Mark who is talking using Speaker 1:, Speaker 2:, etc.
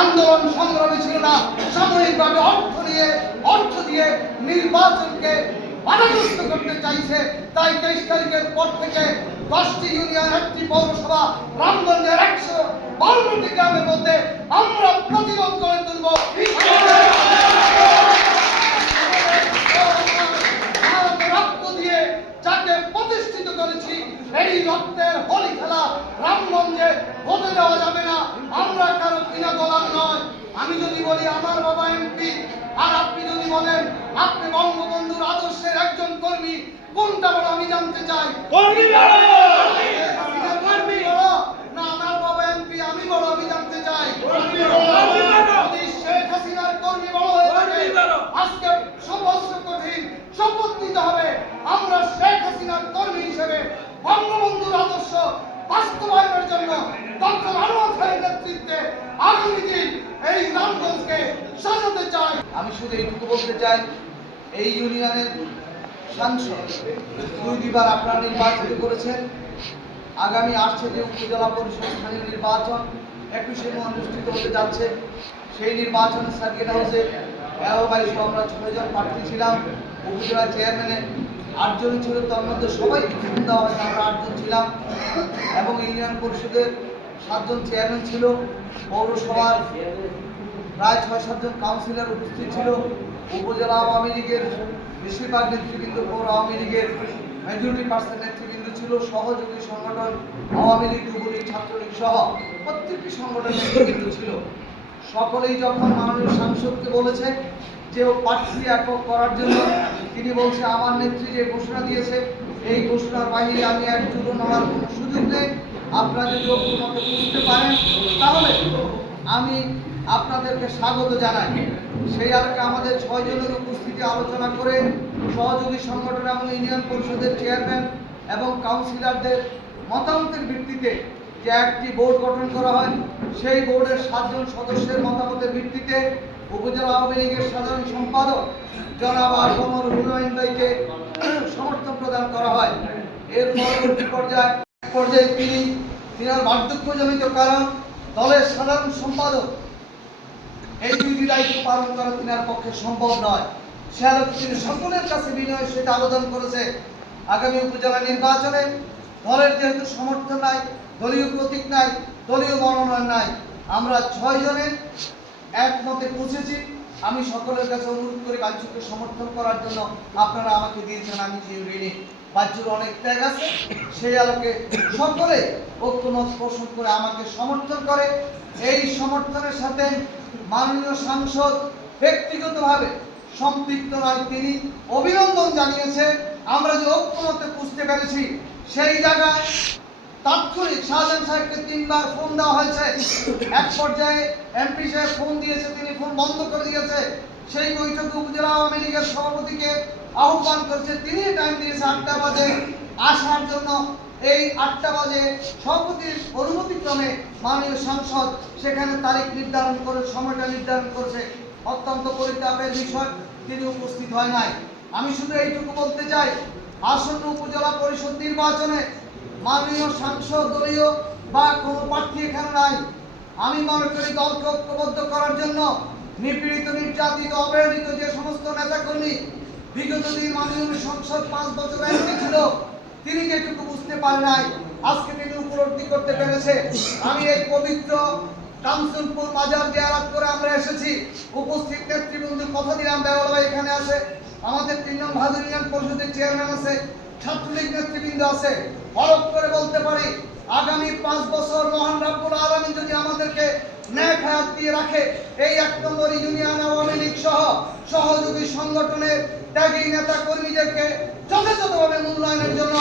Speaker 1: আন্দোলন সংগ্রামী ছিল না। সাময়িকভাবে অর্থ নিয়ে, অর্থ দিয়ে নির্বাচনকে বাধাগ্রস্ত করতে চাইছে। তাই তেইশ তারিখের পর থেকে দশটি ইউনিয়ন, একটি পৌরসভা, রামগঞ্জের একশো বাউন্নটি গ্রামের মধ্যে আমরা প্রতিরোধ করে তুলব। রক্ত দিয়ে যাকে প্রতিষ্ঠিত করেছি, এই রক্তের হোলি খেলা রামগঞ্জে হতে দেওয়া যাবে না। আমরা কিনা গোলাম নয়। আমি যদি বলি আমার বাবা এমপি আর আপনি যদি বলেন আপনি বঙ্গবন্ধুর আদর্শের একজন কর্মী, কোনটা বড় আমি জানতে চাই কর্মী বড় না আমার বাবা এমপি আমি বড় আমি জানতে চাই যদি শেখ হাসিনার কর্মী বড় হয়ে থাকে আজকে সমস্ত কঠিন শপথ নিতে হবে আমরা শেখ হাসিনার কর্মী হিসেবে বঙ্গবন্ধুর আদর্শ বাস্তবায়নের জন্য ডক্টর আনোয়ার খানের নেতৃত্বে আগামী দিন এই রামগঞ্জকে সাজাতে চাই। আমি শুধু এইটুকু বলতে চাই, এই ইউনিয়নের সাংসদ দুই দুইবার আপনারা নির্বাচিত করেছেন। আগামী আসছে যে উপজেলা পরিষদ স্থানীয় নির্বাচন, একুশে মে অনুষ্ঠিত হতে যাচ্ছে। সেই নির্বাচনে সার্কিট হাউসে এগারো বাইশ আমরা ছয়জন প্রার্থী ছিলাম উপজেলা চেয়ারম্যানে আটজন ছিল, তার মধ্যে সবাই দেওয়া আমরা আটজন ছিলাম। এবং ইউনিয়ন পরিষদের সাতজন চেয়ারম্যান ছিল, পৌরসভার প্রায় ছয়, সাতজন কাউন্সিলর উপস্থিত ছিল। উপজেলা আওয়ামী লীগের বেশিরভাগ নেতৃবৃন্দ, পৌর আওয়ামী লীগের মেজরিটি পার্সেন্ট নেতৃবৃন্দ ছিল। সহযোগী সংগঠন আওয়ামী লীগ, যুবলীগ, ছাত্রলীগ সহ প্রত্যেকটি সংগঠন নেতৃবৃন্দ ছিল। সকলেই যখন মাননীয় সাংসদকে বলেছে যে ও প্রার্থী একক করার জন্য, তিনি বলছে, আমার নেত্রী যে ঘোষণা দিয়েছে, এই ঘোষণার বাইরে আমি এক নড়ার কোনো সুযোগ নেই। আপনারা যদি ঐক্যমতে বুঝতে পারেন তাহলে আমি আপনাদেরকে স্বাগত জানাই। সেই আলোকে আমাদের ছয় জনের উপস্থিতি আলোচনা করে সহযোগী সংগঠন এবং ইউনিয়ন পরিষদের চেয়ারম্যান এবং কাউন্সিলরদের মতামতের ভিত্তিতে যে একটি বোর্ড গঠন করা হয়, সেই বোর্ডের সাতজন সদস্যের মতামতের ভিত্তিতে উপজেলা আওয়ামী লীগের সাধারণ সম্পাদক জনাব আসমর হুমায়ুন ভাইকে সমর্থন প্রদান করা হয়। এর পরবর্তী পর্যায়ে পর্যায়ে তিনি তিনার বার্ধক্যজনিত কারণ দলের সাধারণ সম্পাদক। এই দুইটি দায়িত্ব পালন করা তিনার পক্ষে সম্ভব নয়। সে আলোকে তিনি সকলের কাছে বিনয়ের সহিত আবেদন করেছে। আগামী উপজেলা নির্বাচনে দলের যেহেতু সমর্থন নাই, দলীয় প্রতীক নাই, দলীয় মনোনয়ন নাই, আমরা ছয় জনে একমতে পৌঁছেছি। আমি সকলের কাছে অনুরোধ করি বাচ্চুকে সমর্থন করার জন্য আপনারা আমাকে দিয়েছেন, আমি যে ঋণী বাচ্চুর অনেক ত্যাগ আছে, সেই আলোকে সকলে ঐক্যমত পোষণ করে আমাকে সমর্থন করে। এই সমর্থনের সাথে মাননীয় সাংসদ ব্যক্তিগতভাবে সম্পৃক্ত নয়, তিনি অভিনন্দন জানিয়েছে আমরা যে ঐক্যমতে বুঝতে পেরেছি, সেই জায়গায় তাৎক্ষণিক শাহজাহান সাহেবকে তিনবার ফোন দেওয়া হয়েছে। এক পর্যায়ে এমপি সাহেব ফোন দিয়েছে, তিনি ফোন বন্ধ করে দিয়েছে। সেই বৈঠকে উপজেলা আওয়ামী লীগের সভাপতিকে আহ্বান করছে তিনি টাইম দিয়েছে আটটা বাজে। আসার জন্য এই আটটা বাজে সভাপতির অনুমতিক্রমে মাননীয় সাংসদ সেখানে তারিখ নির্ধারণ করে, সময়টা নির্ধারণ করেছে। অত্যন্ত পরিতাপের বিষয়, তিনি উপস্থিত হয় নাই। আমি শুধু এইটুকু বলতে চাই, আসন্ন উপজেলা পরিষদ নির্বাচনে মাননীয় সাংসদ দলীয় বা কোনো প্রার্থী এখানে নাই। আমি মনে করি দলকে ঐক্যবদ্ধ করার জন্য নিপীড়িত, নির্যাতিত, অবহেলিত যে সমস্ত নেতাকর্মী বিগত দিন মাননীয় সংসদ পাঁচ বছর এমপি ছিল। তিনি যেটুকু বুঝতে পারে নাই? আজকে তিনি উপলব্ধি করতে পেরেছে। আমি এই পবিত্র কামসুলপুর বাজার জিয়ারাত করে আমরা এসেছি, উপস্থিত নেতৃবৃন্দ কথা দিলাম বেওয়াল ভাই এখানে আছে, আমাদের নং ভাদুর ইউনিয়ন পরিষদের চেয়ারম্যান আছে, ছাত্রলীগ নেতৃবৃন্দ আছে। হরফ করে বলতে পারি আগামী পাঁচ বছর মহান রাব্বুল আলামিন যদি দিয়ে রাখে। এই এক নম্বর ইউনিয়ন সহ সহযোগী সংগঠনের ত্যাগী নেতা কর্মীদেরকে যথাযথভাবে মূল্যায়নের জন্য